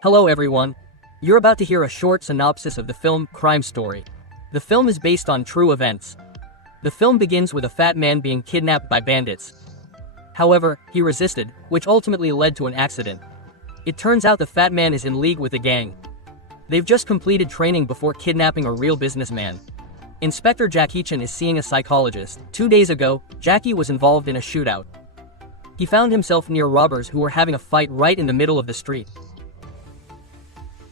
Hello everyone. You're about to hear a short synopsis of the film Crime Story. The film is based on true events. The film begins with a fat man being kidnapped by bandits. However, he resisted, which ultimately led to an accident. It turns out the fat man is in league with the gang. They've just completed training before kidnapping a real businessman. Inspector Jackie Chan is seeing a psychologist. 2 days ago, Jackie was involved in a shootout. He found himself near robbers who were having a fight right in the middle of the street.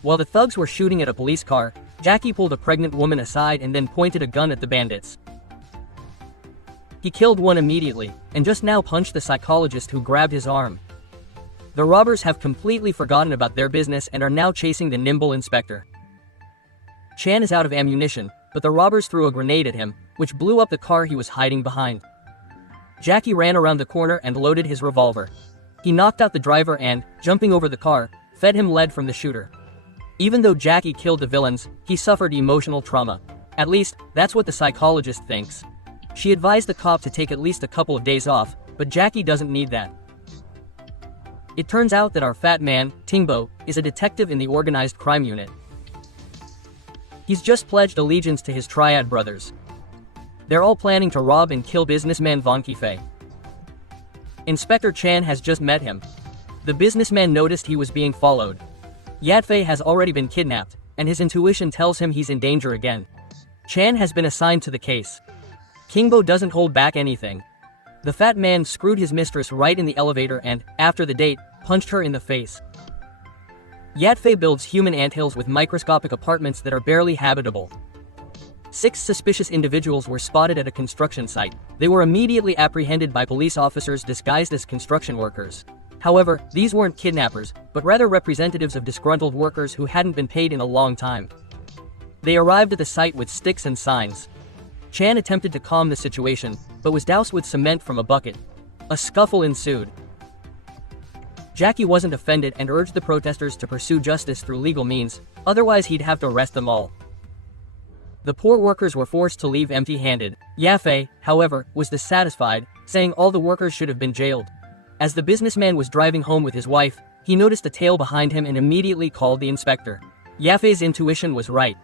While the thugs were shooting at a police car, Jackie pulled a pregnant woman aside and then pointed a gun at the bandits. He killed one immediately, and just now punched the psychologist who grabbed his arm. The robbers have completely forgotten about their business and are now chasing the nimble inspector. Chan is out of ammunition, but the robbers threw a grenade at him, which blew up the car he was hiding behind. Jackie ran around the corner and loaded his revolver. He knocked out the driver and, jumping over the car, fed him lead from the shooter. Even though Jackie killed the villains, he suffered emotional trauma. At least, that's what the psychologist thinks. She advised the cop to take at least a couple of days off, but Jackie doesn't need that. It turns out that our fat man, Tingbo, is a detective in the organized crime unit. He's just pledged allegiance to his triad brothers. They're all planning to rob and kill businessman Von Kifei. Inspector Chan has just met him. The businessman noticed he was being followed. Yadfei has already been kidnapped, and his intuition tells him he's in danger again. Chan has been assigned to the case. Kingbo doesn't hold back anything. The fat man screwed his mistress right in the elevator and, after the date, punched her in the face. Yadfei builds human anthills with microscopic apartments that are barely habitable. 6 suspicious individuals were spotted at a construction site. They were immediately apprehended by police officers disguised as construction workers. However, these weren't kidnappers, but rather representatives of disgruntled workers who hadn't been paid in a long time. They arrived at the site with sticks and signs. Chan attempted to calm the situation, but was doused with cement from a bucket. A scuffle ensued. Jackie wasn't offended and urged the protesters to pursue justice through legal means, otherwise he'd have to arrest them all. The poor workers were forced to leave empty-handed. Yafei, however, was dissatisfied, saying all the workers should have been jailed. As the businessman was driving home with his wife, he noticed a tail behind him and immediately called the inspector. Yafei's intuition was right.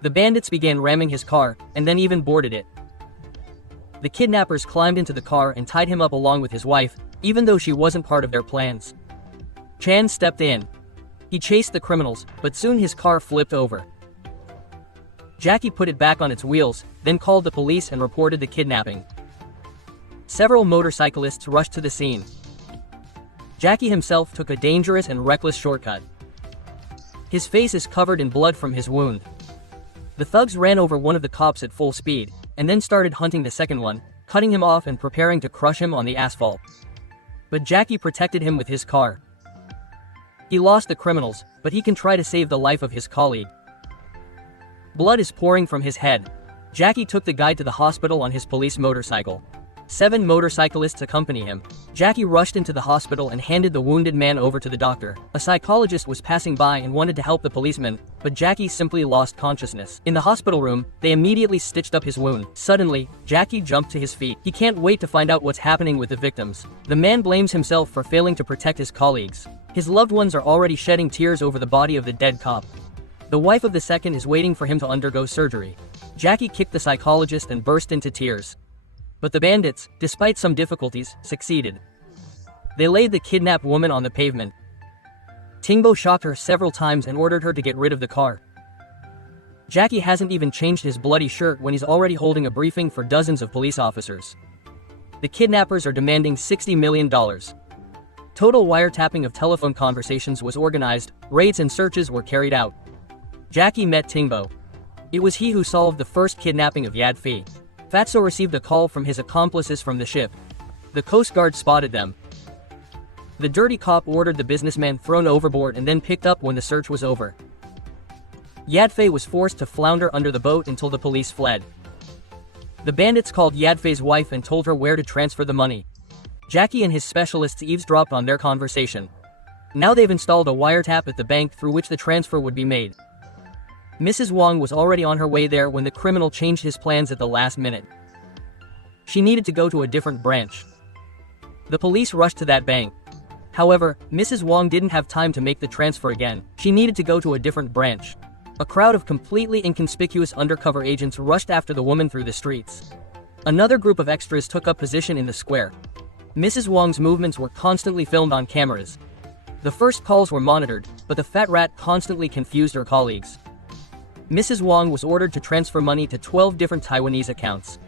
The bandits began ramming his car, and then even boarded it. The kidnappers climbed into the car and tied him up along with his wife, even though she wasn't part of their plans. Chan stepped in. He chased the criminals, but soon his car flipped over. Jackie put it back on its wheels, then called the police and reported the kidnapping. Several motorcyclists rushed to the scene. Jackie himself took a dangerous and reckless shortcut. His face is covered in blood from his wound. The thugs ran over one of the cops at full speed, and then started hunting the second one, cutting him off and preparing to crush him on the asphalt. But Jackie protected him with his car. He lost the criminals, but he can try to save the life of his colleague. Blood is pouring from his head. Jackie took the guy to the hospital on his police motorcycle. 7 motorcyclists accompany him. Jackie rushed into the hospital and handed the wounded man over to the doctor. A psychologist was passing by and wanted to help the policeman, but Jackie simply lost consciousness. In the hospital room, they immediately stitched up his wound. Suddenly, Jackie jumped to his feet. He can't wait to find out what's happening with the victims. The man blames himself for failing to protect his colleagues. His loved ones are already shedding tears over the body of the dead cop. The wife of the second is waiting for him to undergo surgery. Jackie kicked the psychologist and burst into tears. But the bandits, despite some difficulties, succeeded. They laid the kidnapped woman on the pavement. Tingbo shocked her several times and ordered her to get rid of the car. Jackie hasn't even changed his bloody shirt when he's already holding a briefing for dozens of police officers. The kidnappers are demanding $60 million. Total wiretapping of telephone conversations was organized, raids and searches were carried out. Jackie met Tingbo. It was he who solved the first kidnapping of Yadfei. Fatso received a call from his accomplices from the ship. The Coast Guard spotted them. The dirty cop ordered the businessman thrown overboard and then picked up when the search was over. Yadfei was forced to flounder under the boat until the police fled. The bandits called Yadfei's wife and told her where to transfer the money. Jackie and his specialists eavesdropped on their conversation. Now they've installed a wiretap at the bank through which the transfer would be made. Mrs. Wong was already on her way there when the criminal changed his plans at the last minute. She needed to go to a different branch. The police rushed to that bank. However, Mrs. Wong didn't have time to make the transfer again. She needed to go to a different branch. A crowd of completely inconspicuous undercover agents rushed after the woman through the streets. Another group of extras took up position in the square. Mrs. Wong's movements were constantly filmed on cameras. The first calls were monitored, but the fat rat constantly confused her colleagues. Mrs. Wong was ordered to transfer money to 12 different Taiwanese accounts.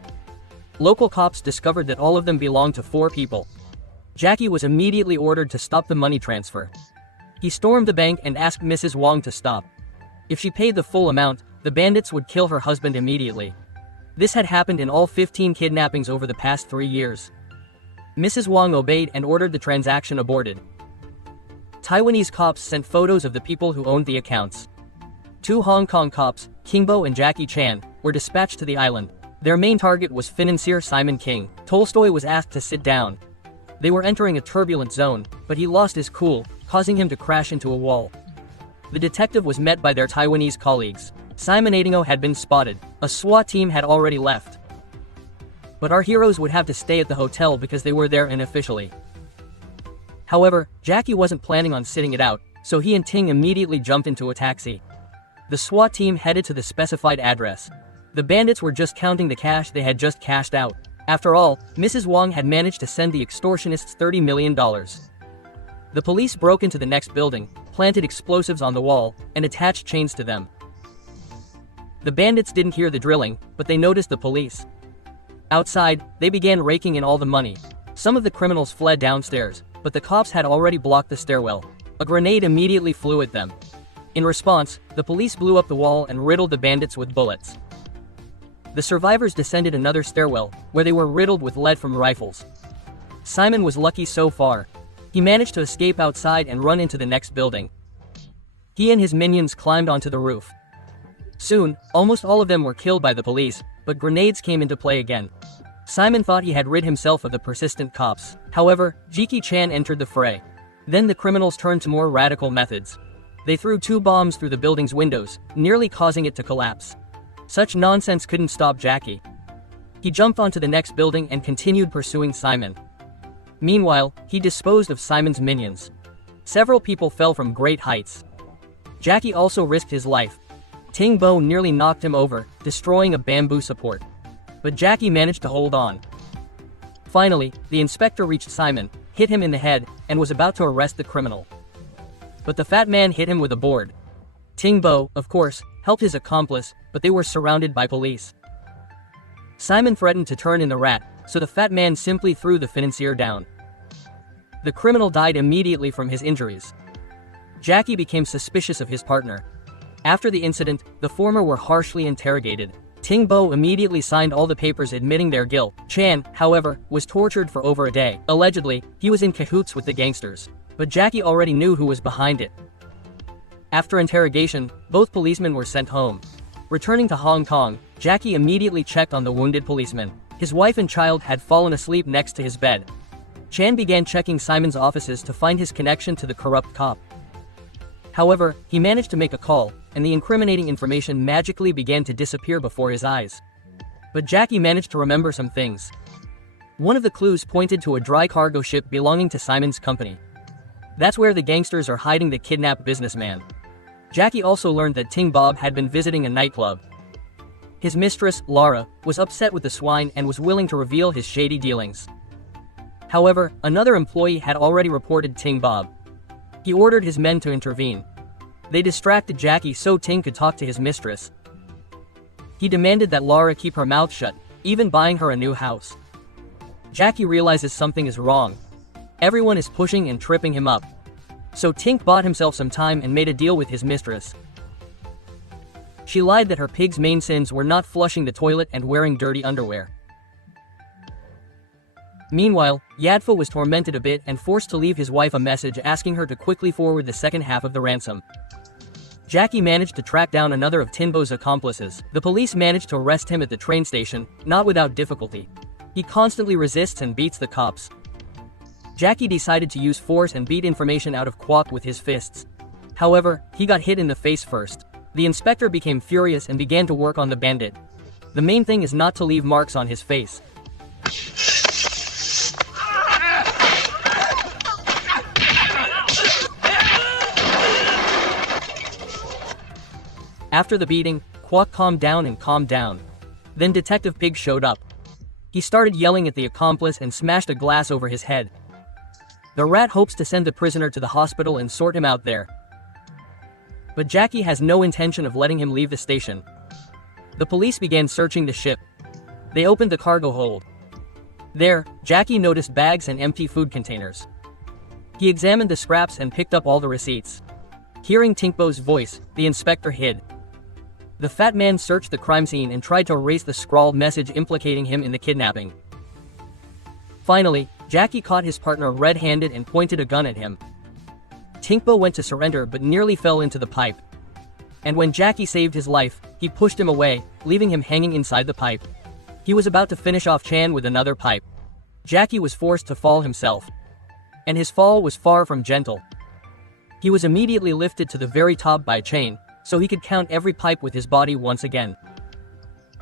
Local cops discovered that all of them belonged to 4 people. Jackie was immediately ordered to stop the money transfer. He stormed the bank and asked Mrs. Wong to stop. If she paid the full amount, the bandits would kill her husband immediately. This had happened in all 15 kidnappings over the past 3 years. Mrs. Wong obeyed and ordered the transaction aborted. Taiwanese cops sent photos of the people who owned the accounts. 2 Hong Kong cops, Kingbo and Jackie Chan, were dispatched to the island. Their main target was financier Simon King. Tolstoy was asked to sit down. They were entering a turbulent zone, but he lost his cool, causing him to crash into a wall. The detective was met by their Taiwanese colleagues. Simon Adingo had been spotted. A SWAT team had already left. But our heroes would have to stay at the hotel because they were there unofficially. However, Jackie wasn't planning on sitting it out, so he and Ting immediately jumped into a taxi. The SWAT team headed to the specified address. The bandits were just counting the cash they had just cashed out. After all, Mrs. Wong had managed to send the extortionists $30 million. The police broke into the next building, planted explosives on the wall, and attached chains to them. The bandits didn't hear the drilling, but they noticed the police. Outside, they began raking in all the money. Some of the criminals fled downstairs, but the cops had already blocked the stairwell. A grenade immediately flew at them. In response, the police blew up the wall and riddled the bandits with bullets. The survivors descended another stairwell, where they were riddled with lead from rifles. Simon was lucky so far. He managed to escape outside and run into the next building. He and his minions climbed onto the roof. Soon, almost all of them were killed by the police, but grenades came into play again. Simon thought he had rid himself of the persistent cops. However, Jackie Chan entered the fray. Then the criminals turned to more radical methods. They threw 2 bombs through the building's windows, nearly causing it to collapse. Such nonsense couldn't stop Jackie. He jumped onto the next building and continued pursuing Simon. Meanwhile, he disposed of Simon's minions. Several people fell from great heights. Jackie also risked his life. Ting Bo nearly knocked him over, destroying a bamboo support. But Jackie managed to hold on. Finally, the inspector reached Simon, hit him in the head, and was about to arrest the criminal. But the fat man hit him with a board. Ting Bo, of course, helped his accomplice, but they were surrounded by police. Simon threatened to turn in the rat, so the fat man simply threw the financier down. The criminal died immediately from his injuries. Jackie became suspicious of his partner. After the incident, the former were harshly interrogated. Ting Bo immediately signed all the papers admitting their guilt. Chan, however, was tortured for over a day. Allegedly, he was in cahoots with the gangsters. But Jackie already knew who was behind it. After interrogation, both policemen were sent home. Returning to Hong Kong, Jackie immediately checked on the wounded policeman. His wife and child had fallen asleep next to his bed. Chan began checking Simon's offices to find his connection to the corrupt cop. However, he managed to make a call, and the incriminating information magically began to disappear before his eyes. But Jackie managed to remember some things. One of the clues pointed to a dry cargo ship belonging to Simon's company. That's where the gangsters are hiding the kidnapped businessman. Jackie also learned that Ting Bob had been visiting a nightclub. His mistress, Lara, was upset with the swine and was willing to reveal his shady dealings. However, another employee had already reported Ting Bob. He ordered his men to intervene. They distracted Jackie so Ting could talk to his mistress. He demanded that Lara keep her mouth shut, even buying her a new house. Jackie realizes something is wrong. Everyone is pushing and tripping him up. So Tink bought himself some time and made a deal with his mistress. She lied that her pig's main sins were not flushing the toilet and wearing dirty underwear. Meanwhile, Yadfo was tormented a bit and forced to leave his wife a message asking her to quickly forward the second half of the ransom. Jackie managed to track down another of Tinbo's accomplices. The police managed to arrest him at the train station, not without difficulty. He constantly resists and beats the cops. Jackie decided to use force and beat information out of Kwok with his fists. However, he got hit in the face first. The inspector became furious and began to work on the bandit. The main thing is not to leave marks on his face. After the beating, Kwok calmed down. Then Detective Pig showed up. He started yelling at the accomplice and smashed a glass over his head. The rat hopes to send the prisoner to the hospital and sort him out there. But Jackie has no intention of letting him leave the station. The police began searching the ship. They opened the cargo hold. There, Jackie noticed bags and empty food containers. He examined the scraps and picked up all the receipts. Hearing Tinkbo's voice, the inspector hid. The fat man searched the crime scene and tried to erase the scrawled message implicating him in the kidnapping. Finally, Jackie caught his partner red-handed and pointed a gun at him. Tinkbo went to surrender but nearly fell into the pipe. And when Jackie saved his life, he pushed him away, leaving him hanging inside the pipe. He was about to finish off Chan with another pipe. Jackie was forced to fall himself. And his fall was far from gentle. He was immediately lifted to the very top by a chain, so he could count every pipe with his body once again.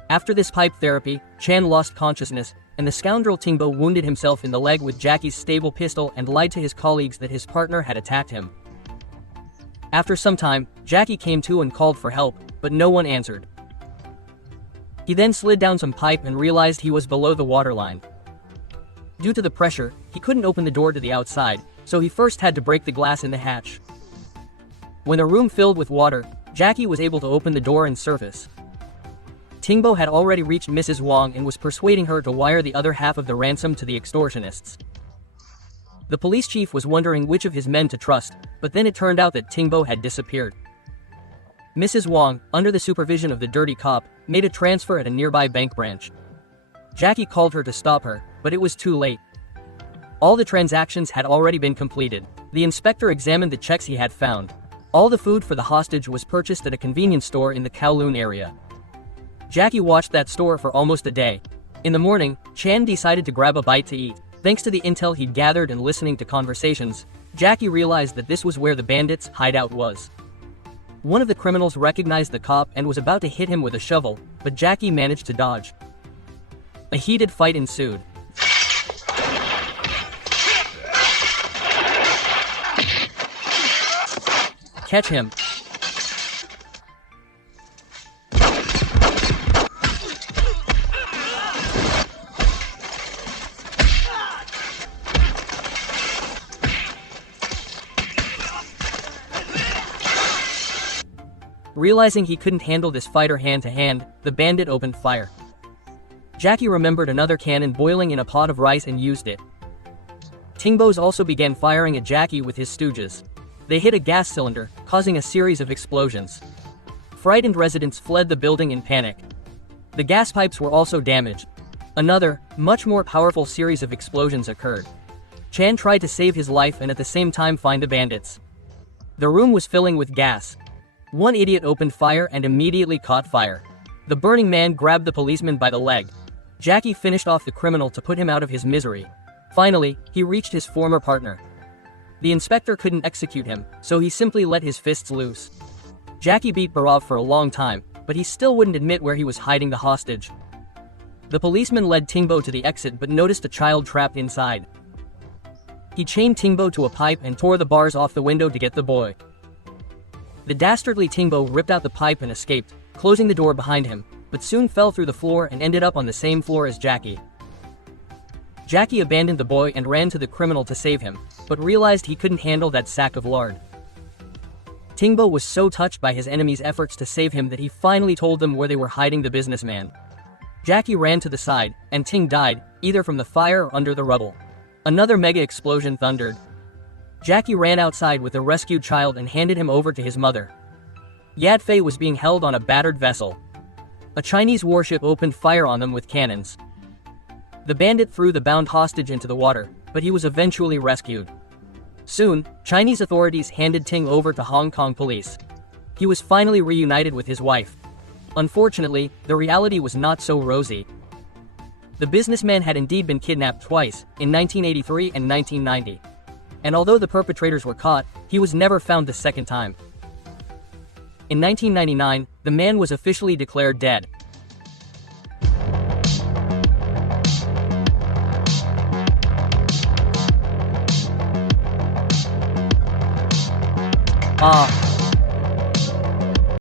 After this pipe therapy, Chan lost consciousness, and the scoundrel Tinkbo wounded himself in the leg with Jackie's stable pistol and lied to his colleagues that his partner had attacked him. After some time, Jackie came to and called for help, but no one answered. He then slid down some pipe and realized he was below the waterline. Due to the pressure, he couldn't open the door to the outside, so he first had to break the glass in the hatch. When the room filled with water, Jackie was able to open the door and surface. Tinkbo had already reached Mrs. Wong and was persuading her to wire the other half of the ransom to the extortionists. The police chief was wondering which of his men to trust, but then it turned out that Tinkbo had disappeared. Mrs. Wong, under the supervision of the dirty cop, made a transfer at a nearby bank branch. Jackie called her to stop her, but it was too late. All the transactions had already been completed. The inspector examined the checks he had found. All the food for the hostage was purchased at a convenience store in the Kowloon area. Jackie watched that store for almost a day. In the morning, Chan decided to grab a bite to eat. Thanks to the intel he'd gathered and listening to conversations, Jackie realized that this was where the bandits' hideout was. One of the criminals recognized the cop and was about to hit him with a shovel, but Jackie managed to dodge. A heated fight ensued. Catch him. Realizing he couldn't handle this fighter hand-to-hand, the bandit opened fire. Jackie remembered another cannon boiling in a pot of rice and used it. Tingbos also began firing at Jackie with his stooges. They hit a gas cylinder, causing a series of explosions. Frightened residents fled the building in panic. The gas pipes were also damaged. Another, much more powerful series of explosions occurred. Chan tried to save his life and at the same time find the bandits. The room was filling with gas. One idiot opened fire and immediately caught fire. The burning man grabbed the policeman by the leg. Jackie finished off the criminal to put him out of his misery. Finally, he reached his former partner. The inspector couldn't execute him, so he simply let his fists loose. Jackie beat Barov for a long time, but he still wouldn't admit where he was hiding the hostage. The policeman led Tingbo to the exit but noticed a child trapped inside. He chained Tingbo to a pipe and tore the bars off the window to get the boy. The dastardly Tingbo ripped out the pipe and escaped, closing the door behind him, but soon fell through the floor and ended up on the same floor as Jackie. Jackie abandoned the boy and ran to the criminal to save him, but realized he couldn't handle that sack of lard. Tingbo was so touched by his enemy's efforts to save him that he finally told them where they were hiding the businessman. Jackie ran to the side, and Ting died, either from the fire or under the rubble. Another mega explosion thundered. Jackie ran outside with the rescued child and handed him over to his mother. Yadfei was being held on a battered vessel. A Chinese warship opened fire on them with cannons. The bandit threw the bound hostage into the water, but he was eventually rescued. Soon, Chinese authorities handed Ting over to Hong Kong police. He was finally reunited with his wife. Unfortunately, the reality was not so rosy. The businessman had indeed been kidnapped twice, in 1983 and 1990. And although the perpetrators were caught, he was never found the second time. In 1999, the man was officially declared dead.